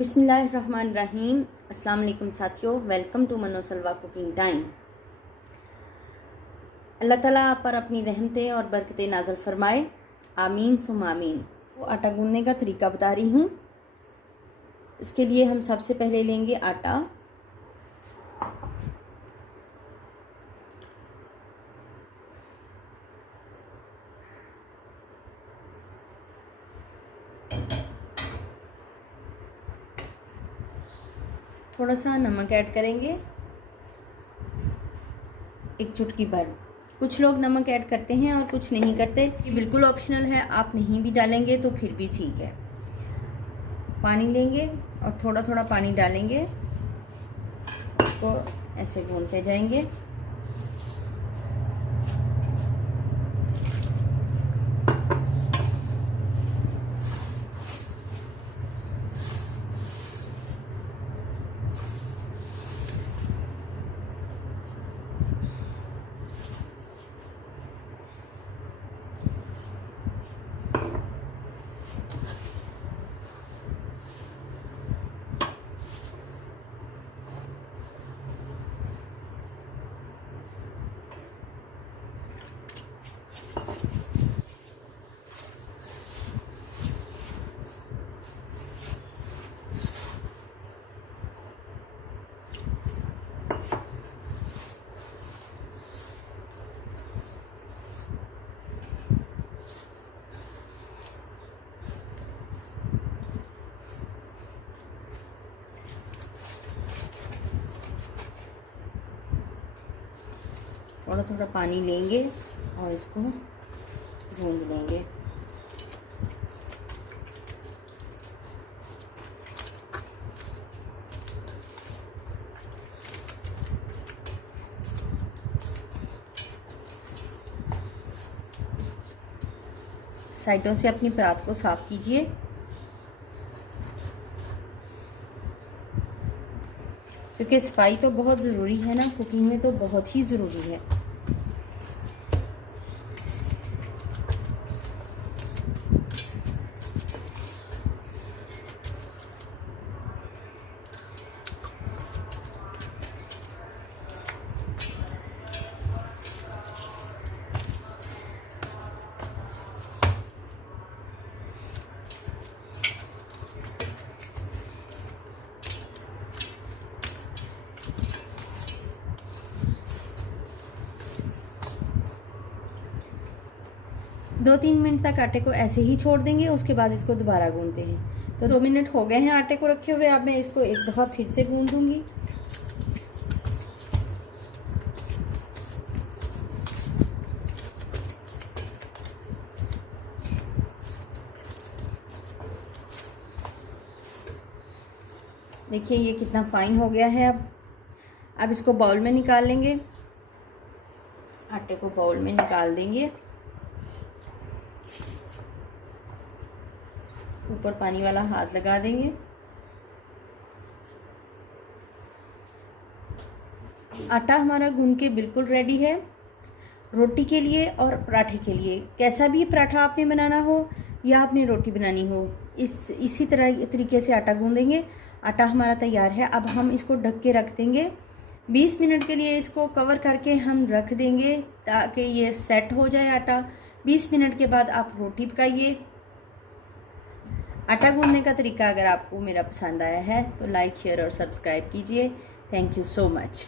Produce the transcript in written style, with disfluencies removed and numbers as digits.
बिस्मिल्लाहिर्रहमानिर्रहीम। अस्सलाम वालेकुम साथियों, वेलकम टू मनो सलवा कुकिंग टाइम। अल्लाह ताला आप पर अपनी रहमतें और बरकतें नाज़िल फरमाए, आमीन सुम आमीन। वो आटा गूंदने का तरीका बता रही हूँ। इसके लिए हम सबसे पहले लेंगे आटा। थोड़ा सा नमक ऐड करेंगे, एक चुटकी भर। कुछ लोग नमक ऐड करते हैं और कुछ नहीं करते, ये बिल्कुल ऑप्शनल है। आप नहीं भी डालेंगे तो फिर भी ठीक है। पानी लेंगे और थोड़ा थोड़ा पानी डालेंगे, इसको ऐसे गूंथते जाएंगे। थोड़ा थोड़ा पानी लेंगे और इसको गूंद लेंगे। साइडों से अपनी परात को साफ कीजिए। क्योंकि सफाई तो बहुत ज़रूरी है ना, कुकिंग में तो बहुत ही ज़रूरी है। दो 3 मिनट तक आटे को ऐसे ही छोड़ देंगे, उसके बाद इसको दोबारा गूंदते हैं। तो 2 मिनट हो गए हैं आटे को रखे हुए। अब मैं इसको एक दफ़ा फिर से गूंद दूंगी। देखिए ये कितना फाइन हो गया है। अब इसको बाउल में निकाल लेंगे। आटे को बाउल में निकाल देंगे। ऊपर पानी वाला हाथ लगा देंगे। आटा हमारा गूंद के बिल्कुल रेडी है रोटी के लिए और पराठे के लिए। कैसा भी पराठा आपने बनाना हो या आपने रोटी बनानी हो, इसी तरीके से आटा गूंदेंगे। आटा हमारा तैयार है। अब हम इसको ढक के रख देंगे। 20 मिनट के लिए इसको कवर करके हम रख देंगे ताकि ये सेट हो जाए आटा। 20 मिनट के बाद आप रोटी पकाइए। आटा गूंदने का तरीका अगर आपको मेरा पसंद आया है तो लाइक, शेयर और सब्सक्राइब कीजिए। Thank you so much.